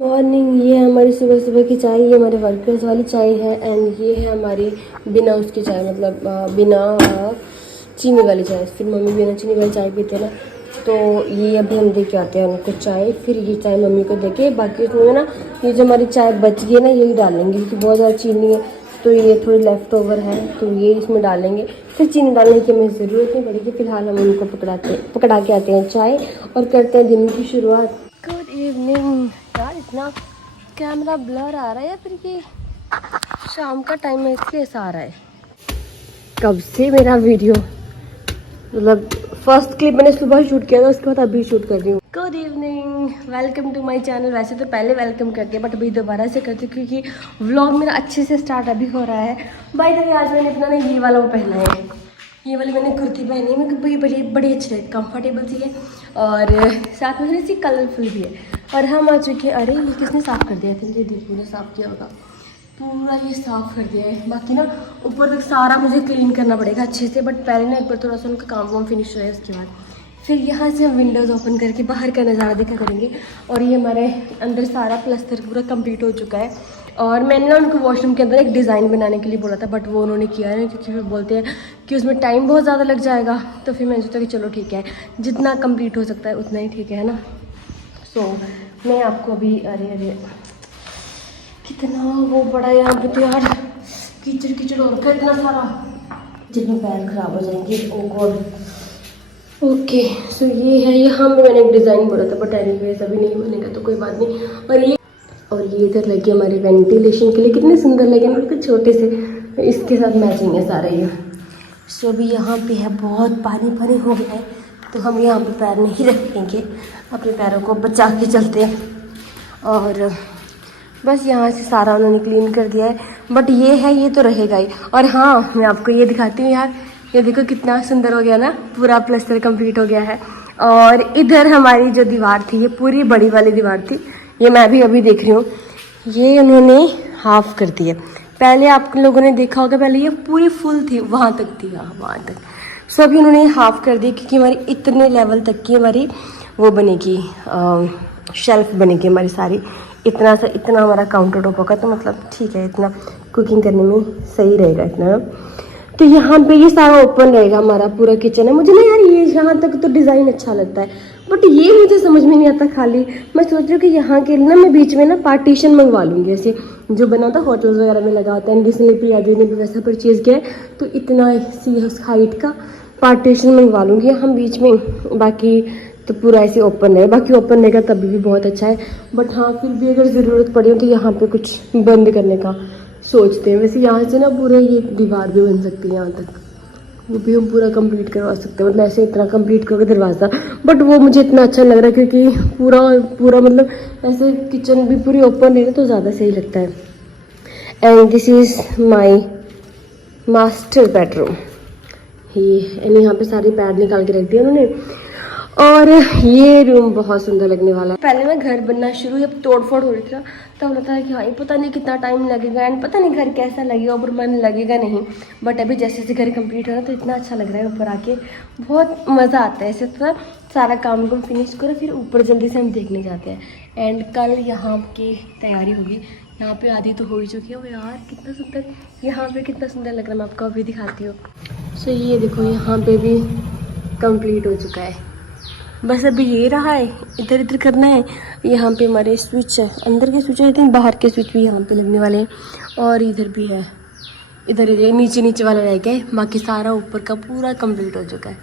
Morning. ये है हमारी सुबह सुबह की चाय, ये हमारे वर्कर्स वाली चाय है। एंड ये है हमारी बिना उसकी चाय, मतलब बिना चीनी वाली चाय। फिर मम्मी बिना चीनी वाली चाय पीते हैं ना, तो ये अभी हम दे के आते हैं उनको चाय। फिर ये चाय मम्मी को दे के बाकी उसमें ना ये जो हमारी चाय बच गई है ना, यही डालेंगे क्योंकि बहुत ज़्यादा चीनी है, तो ये थोड़ी लेफ़्ट ओवर है, तो ये इसमें डालेंगे। फिर चीनी डालने की हमें ज़रूरत नहीं पड़ेगी। फिलहाल हम उनको पकड़ा के आते हैं चाय और करते हैं दिन की शुरुआत। Good evening. यार इतना कैमरा ब्लर आ रहा है या फिर ये शाम का टाइम है इसलिए ऐसा आ रहा है। कब से मेरा वीडियो, मतलब फर्स्ट क्लिप मैंने सुबह शूट किया था, उसके बाद अभी शूट कर रही हूँ। Good evening, welcome to my channel. वैसे तो पहले वेलकम करती है बट अभी दोबारा से करती हूँ क्योंकि व्लॉग मेरा अच्छे से स्टार्ट अभी हो रहा है। बाय द वे आज मैंने अपना ना ये वाला वो पहना है, ये वाली मैंने कुर्ती पहनी है। मेरे को बड़ी अच्छी है, कंफर्टेबल सी है और साथ में थोड़ी सी कलरफुल भी है। और हम आ चुके हैं। अरे ये किसने साफ़ कर दिया है? देखिए मुझे साफ़ किया होगा, पूरा ये साफ़ कर दिया है। बाकी ना ऊपर तक सारा मुझे क्लीन करना पड़ेगा अच्छे से, बट पहले ना एक बार थोड़ा सा उनका काम वाम फिनिश हो जाए, उसके बाद फिर यहाँ से हम विंडोज़ ओपन करके बाहर का नज़ारा दिखा करेंगे। और ये हमारे अंदर सारा प्लस्तर पूरा कंप्लीट हो चुका है। और मैंने ना उनको वॉशरूम के अंदर एक डिज़ाइन बनाने के लिए बोला था, बट वो उन्होंने किया है क्योंकि फिर बोलते हैं कि उसमें टाइम बहुत ज़्यादा लग जाएगा। तो फिर मैंने सोचा कि चलो ठीक है, जितना कंप्लीट हो सकता है उतना ही ठीक है ना। सो मैं आपको अभी, अरे कितना वो बड़ा यहाँ पे तो यार कीचड़ कीचड़ हो रखा है इतना सारा, जितने पैर खराब हो जाएंगे। ओ गॉड। ओके सो ये है, यहाँ में मैंने एक डिज़ाइन बोला था बट एनीवेज अभी नहीं बनेगा तो कोई बात नहीं। और ये इधर लगे हमारे वेंटिलेशन के लिए, कितने सुंदर लगे ना, बिल्कुल छोटे से, इसके साथ मैचिंग है सारा ये। सो अभी यहाँ पे है बहुत पानी पानी हो गया है, तो हम यहाँ पे पैर नहीं रखेंगे, अपने पैरों को बचा के चलते हैं। और बस यहाँ से सारा उन्होंने क्लीन कर दिया है, बट ये है ये तो रहेगा ही। और हाँ मैं आपको ये दिखाती हूँ यार, ये देखो कितना सुंदर हो गया ना, पूरा प्लस्तर कंप्लीट हो गया है। और इधर हमारी जो दीवार थी, ये पूरी बड़ी वाली दीवार थी, ये मैं भी अभी देख रही हूँ, ये उन्होंने हाफ कर दी है। पहले आप लोगों ने देखा होगा, पहले ये पूरी फुल थी, वहाँ तक थी, वहाँ तक। सो अभी उन्होंने हाफ कर दी क्योंकि हमारी इतने लेवल तक की हमारी वो बनेगी, शेल्फ बनेगी हमारी सारी। इतना हमारा काउंटर टॉप होगा, तो मतलब ठीक है, इतना कुकिंग करने में सही रहेगा इतना। तो यहाँ पे ये सारा ओपन रहेगा, हमारा पूरा किचन है। मुझे ना यार ये यहाँ तक तो डिज़ाइन अच्छा लगता है, बट ये मुझे समझ में नहीं आता। खाली मैं सोच रही हूँ कि यहाँ के ना मैं बीच में ना पार्टीशन मंगवा लूँगी, ऐसे जो बना होता होटल्स वगैरह में लगा होता है। रिसेंटली प्रिया जी ने भी वैसा परचेज़ किया है, तो इतना सी हाइट का पार्टीशन मंगवा लूँगी हम बीच में। बाकी तो पूरा ऐसे ओपन है, बाकी ओपन रहेगा तभी भी बहुत अच्छा है। बट हाँ फिर भी अगर ज़रूरत पड़े तो यहाँ पे कुछ बंद करने का सोचते हैं। वैसे यहाँ से ना पूरा ये दीवार भी बन सकती है, यहाँ तक वो भी हम पूरा कंप्लीट करवा सकते हैं, मतलब ऐसे इतना कंप्लीट करके दरवाज़ा। बट वो मुझे इतना अच्छा लग रहा है क्योंकि पूरा मतलब ऐसे किचन भी पूरी ओपन है तो ज़्यादा सही लगता है। And this is my master bedroom. ये यहाँ पे सारे पैड निकाल के रख दिए उन्होंने। और ये रूम बहुत सुंदर लगने वाला है। पहले ना घर बनना शुरू, जब तोड़ फोड़ हो रही थी ना, तब लगता है कि हाँ पता नहीं कितना टाइम लगेगा एंड पता नहीं घर कैसा लगेगा, ऊपर मन लगेगा नहीं। बट अभी जैसे जैसे घर कंप्लीट हो रहा है तो इतना अच्छा लग रहा है, ऊपर आके बहुत मज़ा आता है। ऐसे थोड़ा सारा काम को फिनिश करो, फिर ऊपर जल्दी से हम देखने जाते हैं। एंड कल यहाँ की तैयारी होगी, यहाँ पे आधी तो हो ही चुकी है। यार कितना सुंदर, यहाँ पे कितना सुंदर लग रहा है, मैं आपको अभी दिखाती हूँ। सो ये देखो यहाँ पे भी कंप्लीट हो चुका है, बस अभी ये रहा है, इधर इधर करना है। यहाँ पे हमारे स्विच है, अंदर के स्विच है, बाहर के स्विच भी यहाँ पे लगने वाले हैं। और इधर भी है, इधर नीचे वाला रह गया है, बाकी सारा ऊपर का पूरा कंप्लीट हो चुका है।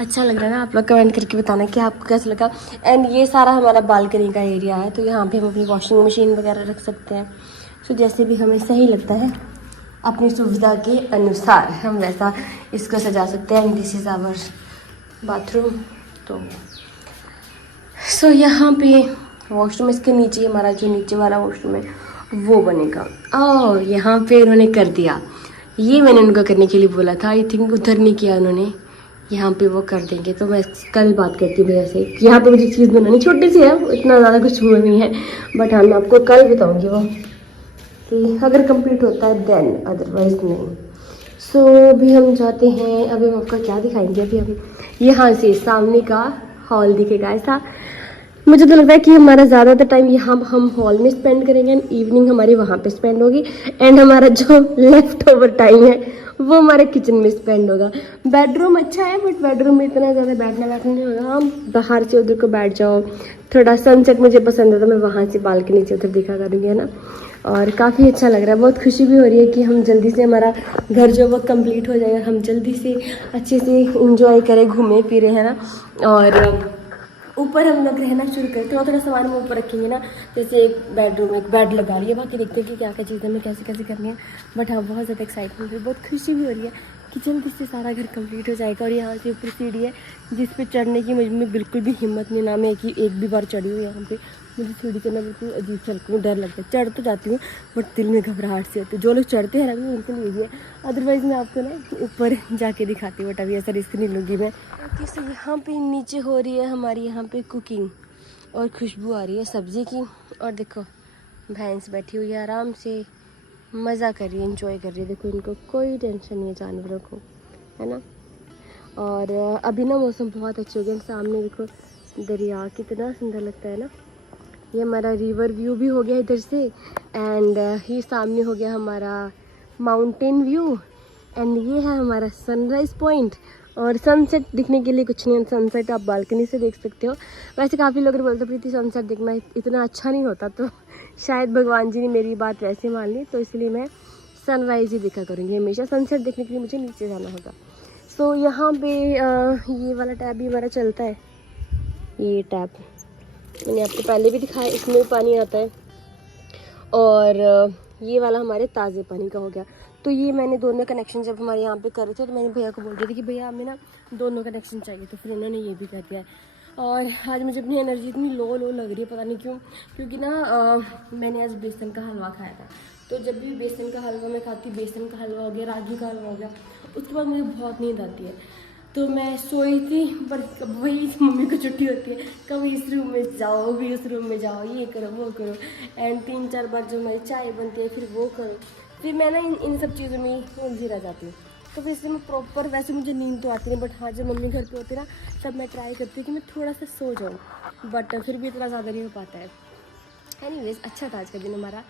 अच्छा लग रहा है ना? आप लोग कमेंट करके बताना कि आपको कैसा लगा। एंड ये सारा हमारा बालकनी का एरिया है, तो यहाँ पे हम अपनी वॉशिंग मशीन वगैरह रख सकते हैं। सो जैसे भी हमें सही लगता है अपनी सुविधा के अनुसार हम वैसा इसको सजा सकते हैं। And this is our bathroom. तो सो यहाँ पे वॉशरूम, इसके नीचे हमारा जो नीचे वाला वॉशरूम है वो बनेगा। और यहाँ पे उन्होंने कर दिया, ये मैंने उनको करने के लिए बोला था, आई थिंक उधर नहीं किया उन्होंने, यहाँ पे वो कर देंगे। तो मैं कल बात करती हूँ भैया से। यहाँ पे मुझे चीज़ बनानी छोटी सी है, इतना ज़्यादा कुछ हुआ नहीं है, बट हाँ मैं आपको कल बताऊँगी वो कि अगर कंप्लीट होता है देन, अदरवाइज नहीं। सो अभी हम जाते हैं, अभी हम आपका क्या दिखाएंगे, अभी हम यहाँ से सामने का हॉल दिखेगा ऐसा। मुझे तो लगता है कि हमारा ज़्यादातर टाइम यहाँ हम हॉल में स्पेंड करेंगे एंड इवनिंग हमारी वहाँ पे स्पेंड होगी एंड हमारा जो लेफ्ट ओवर टाइम है वो हमारे किचन में स्पेंड होगा। बेडरूम अच्छा है बट बेडरूम में इतना ज़्यादा बैठना नहीं होगा। हम बाहर से उधर को बैठ जाओ, थोड़ा सनसेट मुझे पसंद है तो मैं वहाँ से बालकनी से उधर देखा करूँगी, है ना। और काफ़ी अच्छा लग रहा है, बहुत खुशी भी हो रही है कि हम जल्दी से हमारा घर जो वो कंप्लीट हो जाएगा, हम जल्दी से अच्छे से इंजॉय करें, घूमें फिरे, है ना। और ऊपर हम लोग रहना शुरू करते हैं और थोड़ा सामान में ऊपर रखेंगे ना, जैसे एक बेडरूम, एक बेड लगा रही है, बाकी देखते हैं कि क्या क्या चीज़ें हमें कैसे कैसे करनी है। बट हाँ, बहुत ज़्यादा एक्साइटमेंट है, बहुत खुशी भी हो रही है कि जल्दी से सारा घर कंप्लीट हो जाएगा। और यहाँ से ऊपर सीढ़ी है जिस पे चढ़ने की मुझ में बिल्कुल भी हिम्मत नहीं, ना मैं एक भी बार चढ़ी हूँ यहाँ पे। मुझे सीढ़ी चढ़ना बिल्कुल अजीब सा लगता है, डर लगता है। चढ़ तो जाती हूँ बट दिल में घबराहट से होती है। जो लोग चढ़ते हैं ना उनके लिए है, अदरवाइज़ मैं आपको ना ऊपर जाके दिखाती हूँ, बट अभी ऐसा रिस्क नहीं लूँगी मैं। ओके, यहाँ पे नीचे हो रही है हमारी यहाँ पे कुकिंग और खुशबू आ रही है सब्ज़ी की। और देखो भैंस बैठी हुई है आराम से, मज़ा कर रही है, इंजॉय कर रही है। देखो इनको कोई टेंशन नहीं है जानवरों को, है ना। और अभी ना मौसम बहुत अच्छे हो गया, सामने देखो दरिया कितना सुंदर लगता है ना। ये हमारा रिवर व्यू भी हो गया इधर से एंड ये सामने हो गया हमारा माउंटेन व्यू एंड ये है हमारा सनराइज़ पॉइंट। और सनसेट दिखने के लिए कुछ नहीं है, सनसेट आप बालकनी से देख सकते हो। वैसे काफ़ी लोग बोलते प्रीति सनसेट देखना इतना अच्छा नहीं होता, तो शायद भगवान जी ने मेरी बात वैसे मान ली, तो इसलिए मैं सनराइज़ ही देखा करूँगी हमेशा। सनसेट देखने के लिए मुझे नीचे जाना होगा। सो यहाँ पे ये वाला टैब भी हमारा चलता है, ये टैब मैंने आपको पहले भी दिखाया, इसमें भी पानी आता है। और ये वाला हमारे ताज़े पानी का हो गया। तो ये मैंने दोनों कनेक्शन जब हमारे यहाँ पे कर रहे थे तो मैंने भैया को बोल दिया था कि भैया हमें ना दोनों कनेक्शन चाहिए, तो फिर इन्होंने ये भी कर दिया है। और आज मुझे अपनी एनर्जी इतनी लो लग रही है, पता नहीं क्यों, क्योंकि ना मैंने आज बेसन का हलवा खाया था। तो जब भी बेसन का हलवा मैं खाती, बेसन का हलवा हो गया, रागी का हलवा हो गया, उसके बाद मुझे बहुत नींद आती है। तो मैं सोई थी, पर वही मम्मी को छुट्टी होती है, कभी इस रूम में जाओ, भी उस रूम में जाओ, ये करो वो करो, एंड 3-4 बार जो हमारी चाय बनती है फिर वो करो। फिर मैं ना इन सब चीज़ों में उलझी रह जाती हूँ। तो फिर इसलिए मैं प्रॉपर, वैसे मुझे नींद तो आती नहीं, बट हाँ जब मम्मी घर पे होती है ना तब मैं ट्राई करती हूँ कि मैं थोड़ा सा सो जाऊँ, बट फिर भी इतना ज़्यादा नहीं हो पाता है। एनीवेज, अच्छा था आज का दिन हमारा।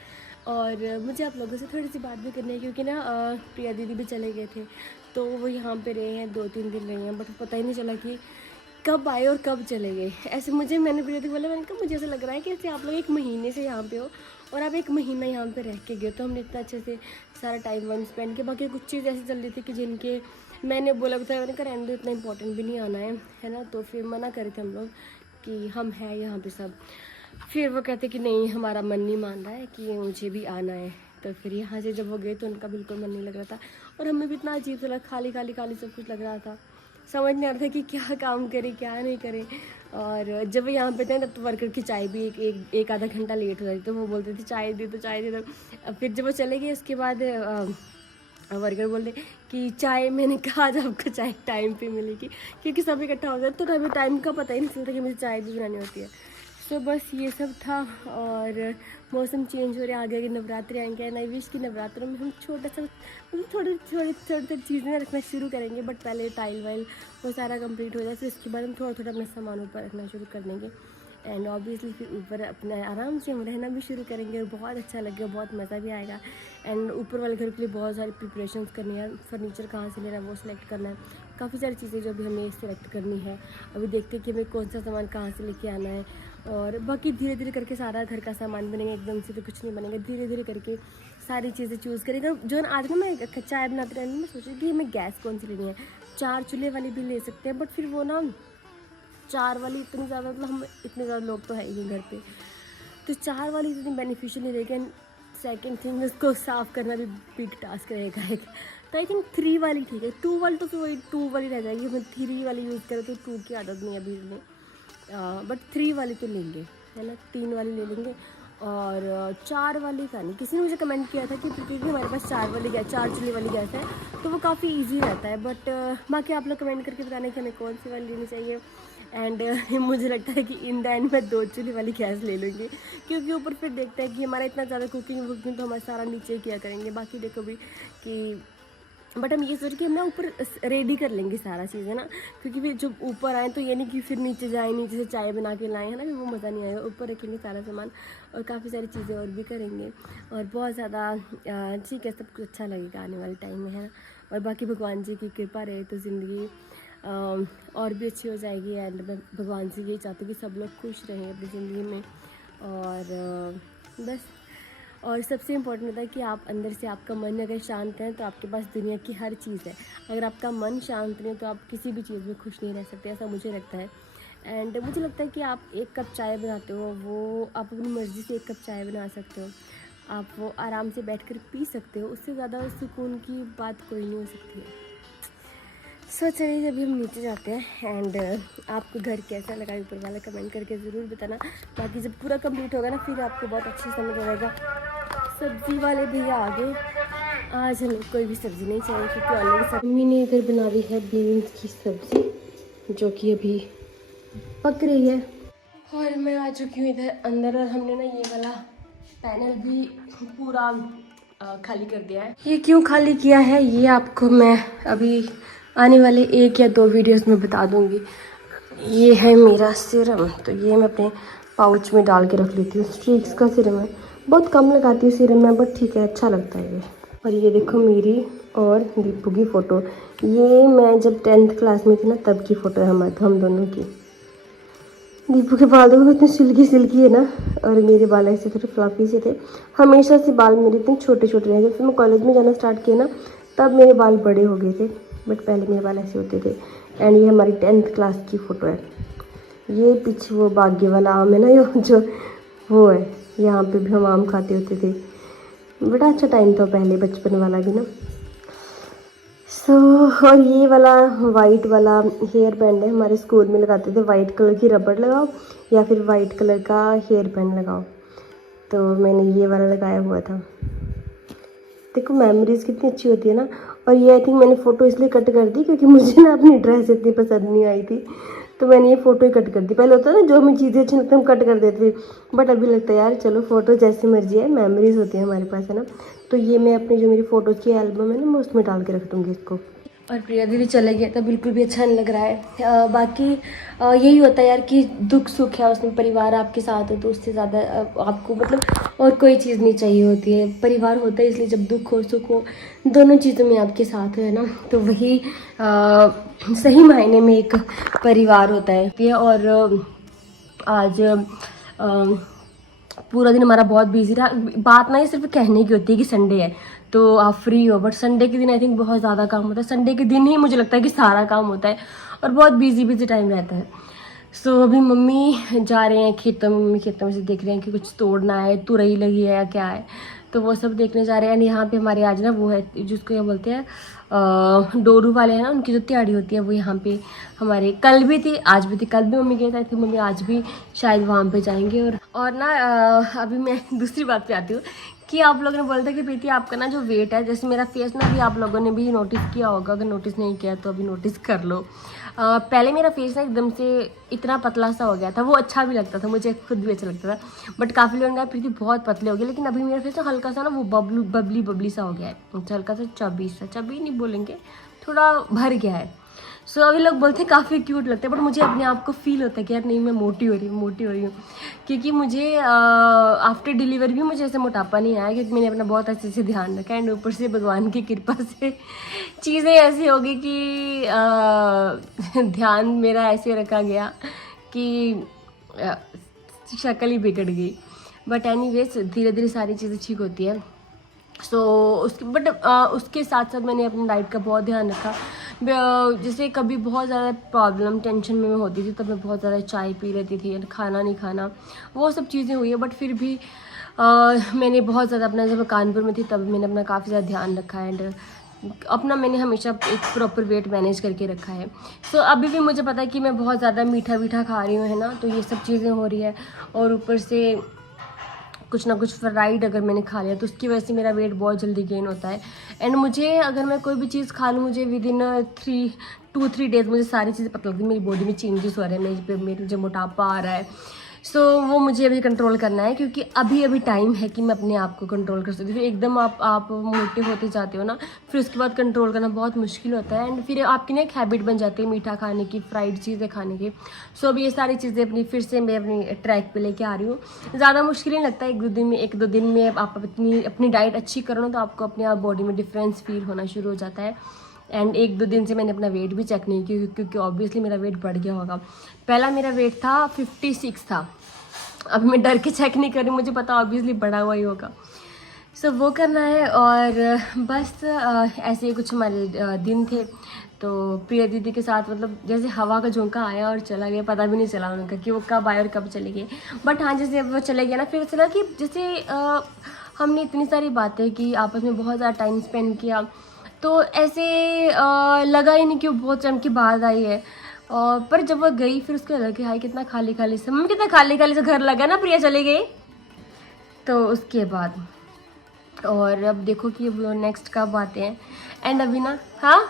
और मुझे आप लोगों से थोड़ी सी बात भी करनी है, क्योंकि ना प्रिया दीदी भी चले गए थे, तो वो यहाँ पे रहे हैं, 2-3 दिन रहे हैं, बट पता ही नहीं चला कि कब आए और कब चले गए। ऐसे मैंने प्रिया दीदी बोला, मैंने कहा मुझे ऐसा लग रहा है कि ऐसे आप लोग 1 महीने से यहाँ पे हो और आप 1 महीना यहाँ पे रह के गए, तो हमने इतना अच्छे से सारा टाइम वन स्पेंड किया। बाकी कुछ चीज़ ऐसी चल रही थी कि जिनके मैंने बोला था, मैंने कहा रहने दो, इतना इंपॉर्टेंट भी नहीं आना है ना। तो फिर मना करे थे हम लोग कि हम हैं यहाँ पे सब। फिर वो कहते कि नहीं, हमारा मन नहीं मान रहा है कि मुझे भी आना है। तो फिर यहाँ से जब वो गए तो उनका बिल्कुल मन नहीं लग रहा था और हमें भी इतना अजीब सा लगा, खाली खाली खाली सब कुछ लग रहा था, समझ नहीं आ रहा था कि क्या काम करें क्या नहीं करें। और जब वो यहाँ पे थे तब तो वर्कर की चाय भी एक आधा घंटा लेट हो जाती, तो वो बोलते थे चाय दे दो चाय दे दो। फिर जब वो चले गए उसके बाद वर्कर बोलते कि चाय, मैंने कहा आज आपको चाय टाइम पे मिलेगी, क्योंकि सब इकट्ठा हो जाता तो अभी टाइम का पता ही नहीं चलता कि मुझे चाय भी बनानी होती है। तो बस ये सब था। और मौसम चेंज हो रहा है, आगे आगे नवरात्रि आएंगे एंड आई विश कि नवरात्रों में हम छोटा सा मतलब थोड़ी चीज़ें रखना शुरू करेंगे, बट पहले टाइल वाइल वो सारा कंप्लीट हो जाए, फिर उसके बाद हम थोड़ा थोड़ा अपना सामान ऊपर रखना शुरू कर देंगे एंड ऑब्वियसली फिर ऊपर अपना आराम से हम रहना भी शुरू करेंगे और बहुत अच्छा लगेगा, बहुत मज़ा भी आएगा। एंड ऊपर वाले घर के लिए बहुत सारी प्रिपरेशंस करनी है, फर्नीचर कहाँ से लेना है वो सिलेक्ट करना है, काफ़ी सारी चीज़ें जो भी हमें सिलेक्ट करनी है। अभी देखते हैं कि हमें कौन सा सामान कहाँ से लेके आना है, और बाकी धीरे धीरे करके सारा घर का सामान बनेगा, एकदम से तो कुछ नहीं बनेगा, धीरे धीरे करके सारी चीज़ें चूज़ करेगा। जो आज ना मैं चाय बनाते रहने में सोची कि हमें गैस कौन सी लेनी है, 4 चूल्हे वाली भी ले सकते हैं, बट फिर वो ना 4 वाली इतनी ज़्यादा, मतलब हम इतने ज़्यादा लोग तो है ही घर पे, तो 4 वाली इतनी बेनिफिशियल नहीं रहेगी। एंड सेकेंड थिंग, उसको साफ़ करना भी बिग टास्क रहेगा एक, तो आई थिंक 3 वाली ठीक है। 2 वाली तो फिर वही 2 वाली रह जाएगी, मैं 3 वाली यूज़ करें तो 2 की आदत नहीं है अभी में, बट 3 वाली तो लेंगे, है ना, 3 वाली ले लेंगे। और 4 वाली का नहीं, किसी ने मुझे कमेंट किया था कि क्योंकि हमारे पास 4 वाली गैस, 4 चूल्हे वाली गैस है तो वो काफ़ी इजी रहता है, बट बाकी आप लोग कमेंट करके बताना कि हमें कौन सी वाली लेनी चाहिए। एंड मुझे लगता है कि इन द एंड मैं 2 चूल्हे वाली गैस ले लूँगी, क्योंकि ऊपर फिर देखते हैं कि हमारा इतना ज़्यादा कुकिंग तो हमारा सारा नीचे किया करेंगे। बाकी देखो भी कि बट हम ये सोच के हम ना ऊपर रेडी कर लेंगे सारा चीज़, है ना, क्योंकि फिर जब ऊपर आए तो ये नहीं कि फिर नीचे जाए, नीचे से चाय बना के लाएँ, है ना, फिर वो मज़ा नहीं आएगा। ऊपर रखेंगे सारा सामान और काफ़ी सारी चीज़ें और भी करेंगे और बहुत ज़्यादा ठीक है, सब कुछ अच्छा लगेगा आने वाले टाइम में, है ना। और बाकी भगवान जी की कृपा रहे तो ज़िंदगी और भी अच्छी हो जाएगी। एंड मैं भगवान से यही चाहती हूँ कि सब लोग खुश रहें अपनी ज़िंदगी में और बस। और सबसे इम्पोर्टेंट होता है कि आप अंदर से, आपका मन अगर शांत है तो आपके पास दुनिया की हर चीज़ है। अगर आपका मन शांत नहीं है तो आप किसी भी चीज़ में खुश नहीं रह सकते, ऐसा मुझे लगता है। एंड मुझे लगता है कि आप एक कप चाय बनाते हो, वो आप अपनी मर्ज़ी से एक कप चाय बना सकते हो, आप वो आराम से बैठकर पी सकते हो, उससे ज़्यादा सुकून की बात कोई नहीं हो सकती है। सो चलिए अभी हम नीचे जाते हैं एंड आपको घर कैसा लगा ऊपर वाला कमेंट करके ज़रूर बताना। बाकी जब पूरा कंप्लीट होगा ना फिर आपको बहुत अच्छे समझ आएगा। सब्ज़ी वाले भैया आ गए, आज हमें कोई भी सब्ज़ी नहीं चाहिए क्योंकि ऑलरेडी मम्मी ने इधर बना दी है बीन्स की सब्ज़ी जो कि अभी पक रही है। और मैं आ चुकी हूँ इधर अंदर और हमने ना ये वाला पैनल भी पूरा खाली कर दिया है। ये क्यों खाली किया है ये आपको मैं अभी आने वाले 1 या 2 वीडियोस में बता दूंगी। ये है मेरा सीरम, तो ये मैं अपने पाउच में डाल के रख लेती हूँ। स्ट्रीक्स का सीरम है, बहुत कम लगाती हूँ सीरम में, बट ठीक है, अच्छा लगता है ये। और ये देखो मेरी और दीपू की फ़ोटो, ये मैं जब 10th क्लास में थी ना तब की फ़ोटो है हम दोनों की। दीपू के बाल देखो इतने सिल्की है ना, और मेरे बाल ऐसे थोड़े फ्लफी से थे। हमेशा से बाल मेरे इतने छोटे छोटे रहे, जब से मैं कॉलेज में जाना स्टार्ट किया ना तब मेरे बाल बड़े हो गए थे, बट पहले मेरे बाल ऐसे होते थे। एंड ये हमारी 10th क्लास की फ़ोटो है। ये पीछे वो बागे वाला आम है ना जो वो है, यहाँ पे भी हम आम खाते होते थे। बड़ा अच्छा टाइम था पहले, बचपन वाला भी ना। और ये वाला वाइट वाला हेयर बैंड है, हमारे स्कूल में लगाते थे। वाइट कलर की रबड़ लगाओ या फिर वाइट कलर का हेयर बैंड लगाओ, तो मैंने ये वाला लगाया हुआ था। देखो मेमोरीज कितनी अच्छी होती है ना। और ये आई थिंक मैंने फ़ोटो इसलिए कट कर दी क्योंकि मुझे ना अपनी ड्रेस इतनी पसंद नहीं आई थी, तो मैंने ये फ़ोटो ही कट कर दी। पहले होता है ना जो हमें चीज़ें अच्छी लगती है हम कट कर देते थे, बट अभी लगता है यार चलो फ़ोटो जैसी मर्जी है, मेमोरीज होती है हमारे पास, है ना। तो ये मैं अपनी जो मेरी फ़ोटोज़ की एल्बम है ना मैं उसमें डाल के रख दूँगी इसको। और प्रिया दीदी चले गए तो बिल्कुल भी अच्छा नहीं लग रहा है। बाकी यही होता है यार कि दुख सुख है उसमें परिवार आपके साथ हो तो उससे ज़्यादा आपको मतलब और कोई चीज़ नहीं चाहिए होती है। परिवार होता है इसलिए जब दुख हो सुख हो दोनों चीज़ों में आपके साथ है ना, तो वही सही मायने में एक परिवार होता है। और आज पूरा दिन हमारा बहुत बिजी रहा। बात ना ये सिर्फ कहने की होती है कि संडे है तो आप फ्री हो, बट संडे के दिन आई थिंक बहुत ज़्यादा काम होता है। संडे के दिन ही मुझे लगता है कि सारा काम होता है और बहुत बिजी टाइम रहता है। सो अभी मम्मी जा रहे हैं खेतों में, मम्मी खेतों में से देख रहे हैं कि कुछ तोड़ना है, तुरई लगी है या क्या है, तो वो सब देखने जा रहे हैं। यहाँ पे हमारे आज ना वो है जिसको क्या बोलते हैं डोरू वाले हैं ना, उनकी जो तिहाड़ी होती है वो यहाँ पे हमारे कल भी थी आज भी थी। कल भी मम्मी गए थे, तो मम्मी आज भी शायद वहाँ पे जाएंगे। और ना अभी मैं दूसरी बात पे आती हूँ कि आप लोगों ने बोला था कि प्रीति आपका ना जो वेट है, जैसे मेरा फेस ना अभी आप लोगों ने भी नोटिस किया होगा, अगर नोटिस नहीं किया तो अभी नोटिस कर लो। पहले मेरा फेस ना एकदम से इतना पतला सा हो गया था, वो अच्छा भी लगता था, मुझे खुद भी अच्छा लगता था, बट काफ़ी लोगों ने कहा प्रीति बहुत पतले हो गए। लेकिन अभी मेरा फेस ना हल्का सा ना वो बबली सा हो गया है, हल्का सा चबी नहीं बोलेंगे, थोड़ा भर गया है। सो अभी लोग बोलते हैं काफ़ी क्यूट लगता है, बट मुझे अपने आप को फील होता है कि यार नहीं मैं मोटी हो रही हूँ क्योंकि मुझे आफ्टर डिलीवरी भी मुझे ऐसे मोटापा नहीं आया क्योंकि मैंने अपना बहुत अच्छे से ध्यान रखा। एंड ऊपर से भगवान की कृपा से चीज़ें ऐसी हो गई कि ध्यान मेरा ऐसे रखा गया कि शक्ल ही बिगड़ गई। बट एनीवेज धीरे धीरे सारी चीज़ें ठीक होती है। उसके साथ साथ मैंने अपनी डाइट का बहुत ध्यान रखा। जैसे कभी बहुत ज़्यादा प्रॉब्लम टेंशन में होती थी तब मैं बहुत ज़्यादा चाय पी लेती थी, खाना नहीं खाना, वो सब चीज़ें हुई है। बट फिर भी मैंने बहुत ज़्यादा अपना, जब मैं कानपुर में थी तब मैंने अपना काफ़ी ज़्यादा ध्यान रखा है एंड अपना मैंने हमेशा एक प्रॉपर वेट मैनेज करके रखा है। सो अभी भी मुझे पता है कि मैं बहुत ज़्यादा मीठा खा रही हूँ, है ना, तो ये सब चीज़ें हो रही है। और ऊपर से कुछ ना कुछ फ्राइड अगर मैंने खा लिया तो उसकी वजह से मेरा वेट बहुत जल्दी गेन होता है। एंड मुझे अगर मैं कोई भी चीज़ खा लूँ मुझे विद इन 2-3 डेज मुझे सारी चीज़ें पता लगती है, मेरी बॉडी में चेंजेस हो रहे हैं, मेरे मुझे मोटापा आ रहा है। सो वो मुझे अभी कंट्रोल करना है, क्योंकि अभी अभी टाइम है कि मैं अपने आप को कंट्रोल कर सकती हूँ। फिर एकदम आप मोटे होते जाते हो ना, फिर उसके बाद कंट्रोल करना बहुत मुश्किल होता है। एंड फिर आपकी ना एक हैबिट बन जाती है मीठा खाने की, फ्राइड चीज़ें खाने की। सो अभी ये सारी चीज़ें अपनी फिर से मैं अपनी ट्रैक पे लेके आ रही हूँ। ज़्यादा मुश्किल नहीं लगता, एक दो दिन में आप अपनी डाइट अच्छी करो ना, तो आपको अपने आप बॉडी में डिफरेंस फील होना शुरू हो जाता है। एंड एक दो दिन से मैंने अपना वेट भी चेक नहीं किया, क्योंकि ऑब्वियसली मेरा वेट बढ़ गया होगा। पहला मेरा वेट था 56 था, अब मैं डर के चेक नहीं कर रही, मुझे पता ऑब्वियसली बढ़ा हुआ ही होगा। सो वो करना है। और बस ऐसे ही कुछ हमारे दिन थे। तो प्रिया दीदी के साथ मतलब जैसे हवा का झोंका आया और चला गया, पता भी नहीं चला उनका कि वो कब आए और कब चले गए। बट हाँ, जैसे वो चले गए ना, फिर चला कि जैसे हमने इतनी सारी बातें की, आपस में बहुत ज़्यादा टाइम स्पेंड किया, तो ऐसे लगा ही नहीं कि वो बहुत टाइम के बाद आई है। और पर जब वो गई, फिर उसके लगे हाय कितना खाली खाली से, मम्मी कितना खाली खाली से घर लगा ना, प्रिया चली गई। तो उसके बाद और अब देखो कि वो नेक्स्ट कब आते हैं। एंड अभी ना, हाँ,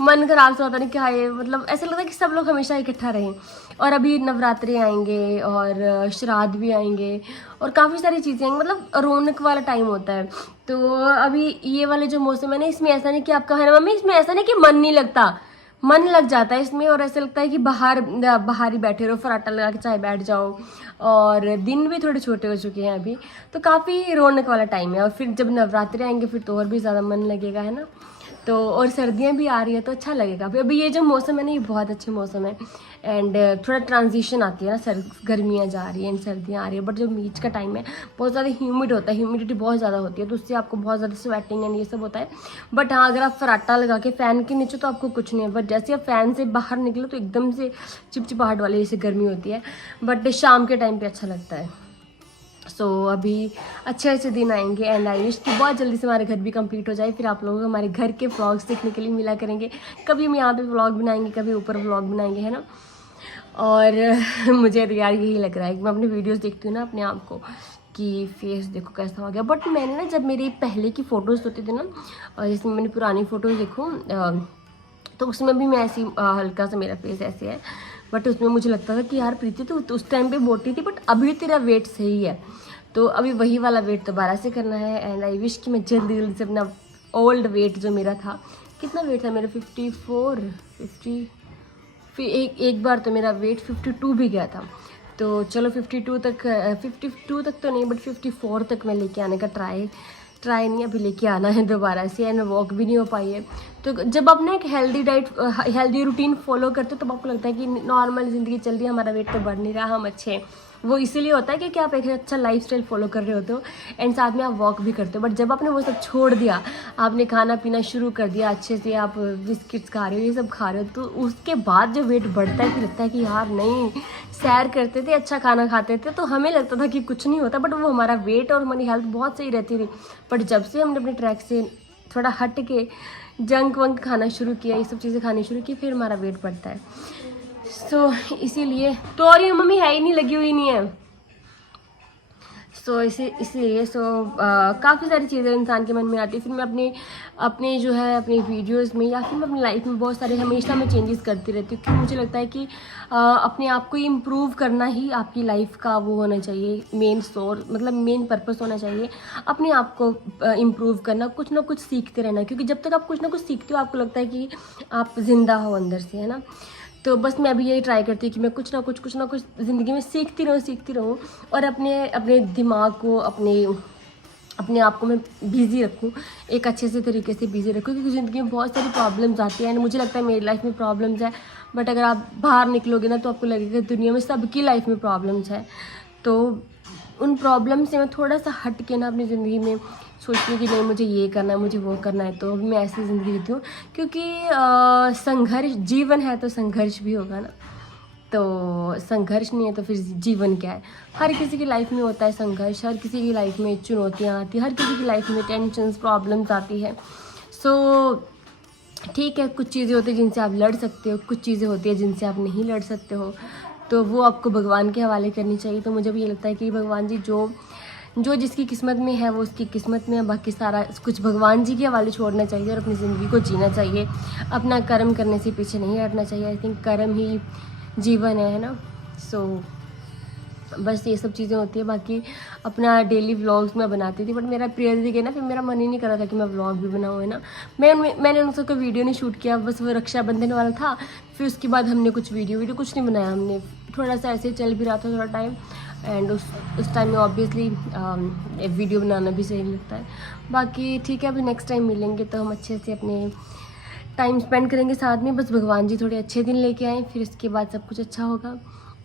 मन खराब सा होता नहीं कि हाय, मतलब ऐसा लगता है कि सब लोग हमेशा इकट्ठा रहें। और अभी नवरात्रे आएंगे और श्राद्ध भी आएंगे और काफ़ी सारी चीज़ें आएंगी, मतलब रौनक वाला टाइम होता है। तो अभी ये वाले जो मौसम है ना, इसमें ऐसा नहीं कि आपका है ना मम्मी, इसमें ऐसा नहीं कि मन नहीं लगता, मन लग जाता है इसमें। और ऐसा लगता है कि बाहर ही बैठे रहो, फराटा लगा के चाहे बैठ जाओ। और दिन भी थोड़े छोटे हो चुके हैं अभी, तो काफ़ी रौनक वाला टाइम है। और फिर जब नवरात्रे आएंगे फिर तो और भी ज़्यादा मन लगेगा, है ना। तो और सर्दियाँ भी आ रही है तो अच्छा लगेगा। अभी ये जो मौसम है ना, ये बहुत अच्छे मौसम है। एंड थोड़ा ट्रांजिशन आती है ना, गर्मियाँ जा रही हैं एंड सर्दियाँ आ रही है। बट जो बीच का टाइम है बहुत ज़्यादा ह्यूमिड होता है, ह्यूमिडिटी बहुत ज़्यादा होती है, तो उससे आपको बहुत ज़्यादा स्वेटिंग एंड ये सब होता है। बट हाँ, अगर आप फराटा लगा के फ़ैन के नीचे तो आपको कुछ नहीं है। बट जैसे आप फ़ैन से बाहर निकलो तो एकदम से चिपचिपाहट वाली जैसे गर्मी होती है। बट शाम के टाइम पर अच्छा लगता है। सो अभी अच्छे अच्छे दिन आएंगे एंड आई विश कि बहुत जल्दी से हमारे घर भी कंप्लीट हो जाए, फिर आप लोगों को हमारे घर के व्लॉग्स देखने के लिए मिला करेंगे। कभी हम यहाँ पे व्लॉग बनाएंगे, कभी ऊपर व्लॉग बनाएंगे, है ना। और मुझे तो यार यही लग रहा है कि मैं अपनी वीडियोस देखती हूँ ना अपने आप को, कि फेस देखो कैसा हो गया। बट मैंने ना, जब मेरी पहले की फ़ोटोज़ होती थी ना, और जिसमें मैंने पुरानी फ़ोटोज़ देखूँ, तो उसमें भी मैं ऐसी हल्का सा मेरा फेस ऐसे है। बट उसमें मुझे लगता था कि यार प्रीति तो उस टाइम पे मोटी थी, बट अभी तेरा वेट सही है। तो अभी वही वाला वेट दोबारा से करना है। एंड आई विश कि मैं जल्दी जल्दी से अपना ओल्ड वेट जो मेरा था, कितना वेट था मेरा, 54 50, फिर एक बार तो मेरा वेट 52 भी गया था। तो चलो 52 तक तो नहीं, बट 54 तक मैं लेके आने का ट्राई नहीं, अभी लेके आना है दोबारा से। एंड वॉक भी नहीं हो पाई है। तो जब आप ना एक हेल्दी रूटीन फॉलो करते हो, तब आपको लगता है कि नॉर्मल ज़िंदगी चल रही है, हमारा वेट तो बढ़ नहीं रहा, हम अच्छे हैं। वो इसीलिए होता है क्योंकि आप एक अच्छा लाइफस्टाइल फॉलो कर रहे होते हो एंड साथ में आप वॉक भी करते हो। बट जब आपने वो सब छोड़ दिया, आपने खाना पीना शुरू कर दिया अच्छे से, आप बिस्किट्स खा रहे हो, ये सब खा रहे हो, तो उसके बाद जो वेट बढ़ता है, फिर लगता है कि यार नहीं, सैर करते थे, अच्छा खाना खाते थे, तो हमें लगता था कि कुछ नहीं होता। बट वो हमारा वेट और हमारी हेल्थ बहुत सही रहती थी। बट जब से हमने अपने ट्रैक से थोड़ा हट के जंक वंक खाना शुरू किया, ये सब चीज़ें खानी शुरू की, फिर हमारा वेट बढ़ता है। सो इसीलिए तो, और ये मम्मी है ही नहीं, लगी हुई नहीं है। सो इसीलिए काफ़ी सारी चीज़ें इंसान के मन में आती है। फिर मैं अपने जो है अपनी वीडियोस में या फिर मैं अपनी लाइफ में बहुत सारे हमेशा मैं चेंजेस करती रहती हूँ, क्योंकि मुझे लगता है कि अपने आप को इम्प्रूव करना ही आपकी लाइफ का वो होना चाहिए, मेन पर्पस होना चाहिए। अपने आप को इम्प्रूव करना, कुछ ना कुछ सीखते रहना, क्योंकि जब तक आप कुछ ना कुछ सीखते हो, आपको लगता है कि आप जिंदा हो अंदर से, है ना। तो बस मैं अभी यही ट्राई करती हूँ कि मैं कुछ ना कुछ ज़िंदगी में सीखती रहूँ और अपने दिमाग को, अपने आप को मैं बिज़ी रखूँ, एक अच्छे से तरीके से बिज़ी रखूँ, क्योंकि ज़िंदगी में बहुत सारी प्रॉब्लम्स आती हैं एंड मुझे लगता है मेरी लाइफ में प्रॉब्लम्स है। बट अगर आप बाहर निकलोगे ना, तो आपको लगेगा दुनिया में सबकी लाइफ में प्रॉब्लम्स है। तो उन प्रॉब्लम से मैं थोड़ा सा हट के ना अपनी ज़िंदगी में सोचती हूँ कि नहीं, मुझे ये करना है, मुझे वो करना है। तो अभी मैं ऐसी ज़िंदगी जीती हूँ, क्योंकि संघर्ष जीवन है तो संघर्ष भी होगा ना। तो संघर्ष नहीं है तो फिर जीवन क्या है। हर किसी की लाइफ में होता है संघर्ष, हर किसी की लाइफ में चुनौतियाँ आती हैं, हर किसी की लाइफ में टेंशन्स प्रॉब्लम्स आती है। सो ठीक है, कुछ चीज़ें होती हैं जिनसे आप लड़ सकते हो, कुछ चीज़ें होती है जिनसे आप नहीं लड़ सकते हो, तो वो आपको भगवान के हवाले करनी चाहिए। तो मुझे भी ये लगता है कि भगवान जी जो जिसकी किस्मत में है वो उसकी किस्मत में है, बाकी सारा कुछ भगवान जी के हवाले छोड़ना चाहिए और अपनी ज़िंदगी को जीना चाहिए। अपना कर्म करने से पीछे नहीं हटना चाहिए। आई थिंक कर्म ही जीवन है ना। सो बस ये सब चीज़ें होती है। बाकी अपना डेली व्लॉग्स मैं बनाती थी, बट मेरा पीरियड भी गया ना, फिर मेरा मन ही नहीं कर रहा था कि मैं व्लॉग भी बनाऊँ, है ना। मैंने उन सबका वीडियो नहीं शूट किया, बस वो रक्षाबंधन वाला था। फिर उसके बाद हमने कुछ वीडियो कुछ नहीं बनाया, हमने थोड़ा सा ऐसे चल भी रहा था थोड़ा टाइम। एंड उस टाइम में ऑब्वियसली वीडियो बनाना भी सही लगता है। बाकी ठीक है, अभी नेक्स्ट टाइम मिलेंगे तो हम अच्छे से अपने टाइम स्पेंड करेंगे साथ में। बस भगवान जी थोड़े अच्छे दिन लेके आए, फिर इसके बाद सब कुछ अच्छा होगा।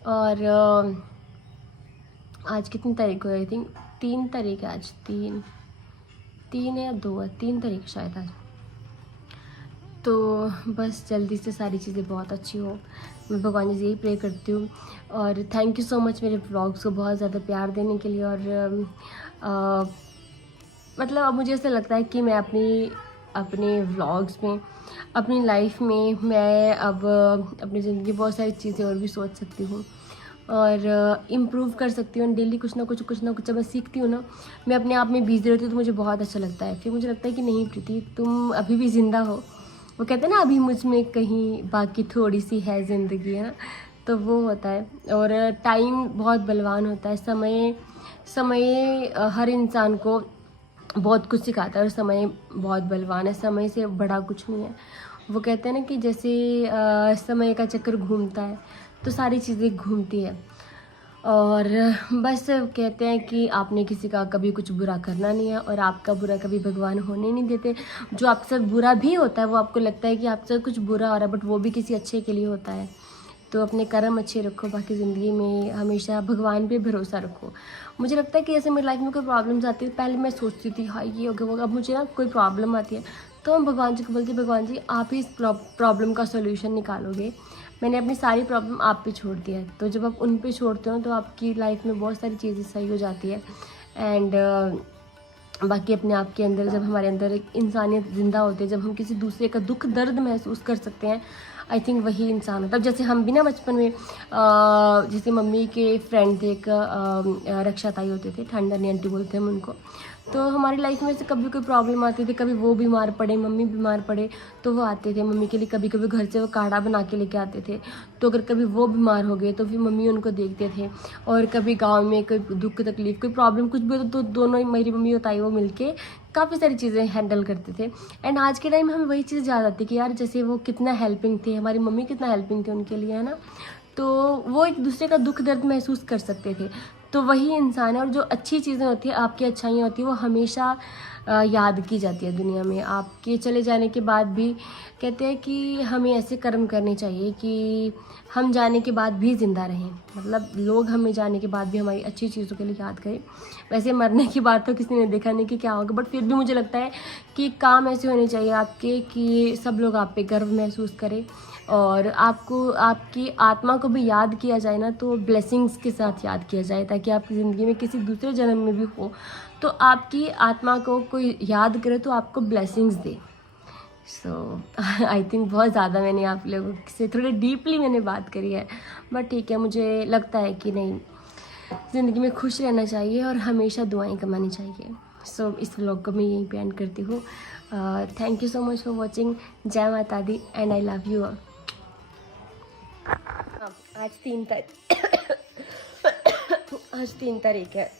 और आज कितनी तारीख हो, आई थिंक 3 तारीख है आज, 3 है या 2 है, 3 तारीख शायद आज। तो बस जल्दी से सारी चीज़ें बहुत अच्छी हो, मैं भगवान जी से यही प्रे करती हूँ। और थैंक यू सो मच मेरे व्लॉग्स को बहुत ज़्यादा प्यार देने के लिए। और मतलब अब मुझे ऐसा लगता है कि मैं अपने व्लॉग्स में, अपनी लाइफ में मैं अब अपनी ज़िंदगी बहुत सारी चीज़ें और भी सोच सकती हूँ और इम्प्रूव कर सकती हूँ। डेली कुछ ना कुछ जब मैं सीखती हूँ ना, मैं अपने आप में बिजी रहती हूँ, तो मुझे बहुत अच्छा लगता है। फिर मुझे लगता है कि नहीं प्रीति, तुम अभी भी ज़िंदा हो। वो कहते हैं ना, अभी मुझ में कहीं बाकी थोड़ी सी है ज़िंदगी, है ना। तो वो होता है। और टाइम बहुत बलवान होता है। समय हर इंसान को बहुत कुछ सिखाता है, और समय बहुत बलवान है। समय से बड़ा कुछ नहीं है। वो कहते हैं ना कि जैसे समय का चक्कर घूमता है, तो सारी चीज़ें घूमती है। और बस कहते हैं कि आपने किसी का कभी कुछ बुरा करना नहीं है, और आपका बुरा कभी भगवान होने नहीं देते। जो आपसे बुरा भी होता है, वो आपको लगता है कि आपसे कुछ बुरा हो रहा है, बट वो भी किसी अच्छे के लिए होता है। तो अपने कर्म अच्छे रखो, बाकी ज़िंदगी में हमेशा भगवान पे भरोसा रखो। मुझे लगता है कि जैसे मेरी लाइफ में कोई प्रॉब्लम्स आती है, पहले मैं सोचती थी हाँ ये हो गया वो, अब मुझे ना कोई प्रॉब्लम आती है तो हम भगवान जी को बोलते, भगवान जी आप ही इस प्रॉब्लम का सोल्यूशन निकालोगे। मैंने अपनी सारी प्रॉब्लम आप पे छोड़ दी है। तो जब आप उन पे छोड़ते हो तो आपकी लाइफ में बहुत सारी चीज़ें सही हो जाती है। एंड बाकी अपने आप के अंदर, जब हमारे अंदर एक इंसानियत ज़िंदा होती है, जब हम किसी दूसरे का दुख दर्द महसूस कर सकते हैं, आई थिंक वही इंसान होता है। जैसे हम भी ना बचपन में जैसे मम्मी के फ्रेंड थे, एक रक्षा ताई होते थे, ठंडनी आंटी बोलते हैं हम उनको। तो हमारी लाइफ में से कभी कोई प्रॉब्लम आती थी, कभी वो बीमार पड़े, मम्मी बीमार पड़े, तो वो आते थे मम्मी के लिए। कभी कभी घर से वो काढ़ा बना के लेके आते थे। तो अगर कभी वो बीमार हो गए तो फिर मम्मी उनको देखते थे। और कभी गांव में कोई दुख तकलीफ, कोई प्रॉब्लम कुछ भी हो तो दोनों ही, मेरी मम्मी और ताई, वो मिलके काफ़ी सारी चीज़ें हैंडल करते थे। एंड आज के टाइम में हमें वही चीज़ याद आती है कि यार जैसे वो कितना हेल्पिंग थे, हमारी मम्मी कितना हेल्पिंग थे उनके लिए, है ना। तो वो एक दूसरे का दुख दर्द महसूस कर सकते थे। तो वही इंसान है। और जो अच्छी चीज़ें होती है, आपकी अच्छाइयाँ होती है, वो हमेशा याद की जाती है दुनिया में। आपके चले जाने के बाद भी कहते हैं कि हमें ऐसे कर्म करने चाहिए कि हम जाने के बाद भी ज़िंदा रहें। मतलब लोग हमें जाने के बाद भी हमारी अच्छी चीज़ों के लिए याद करें। वैसे मरने के बाद तो किसी ने देखा नहीं कि क्या होगा, बट फिर भी मुझे लगता है कि काम ऐसे होने चाहिए आपके कि सब लोग आप पे गर्व महसूस करें। और आपको, आपकी आत्मा को भी याद किया जाए ना, तो ब्लेसिंग्स के साथ याद किया जाए, ताकि आपकी ज़िंदगी में किसी दूसरे जन्म में भी हो तो आपकी आत्मा को कोई याद करे तो आपको blessings they. So I think बहुत ज़्यादा मैंने आप लोगों से थोड़ी डीपली मैंने बात करी है, बट ठीक है, मुझे लगता है कि नहीं, ज़िंदगी में खुश रहना चाहिए और हमेशा दुआएं कमानी चाहिए। सो इस व्लॉग को मैं यहीं पे एंड करती हूँ। Thank you so much for watching. जय माता दी एंड आई लव यू। आज 3 तारीख आज 3 तारीख है।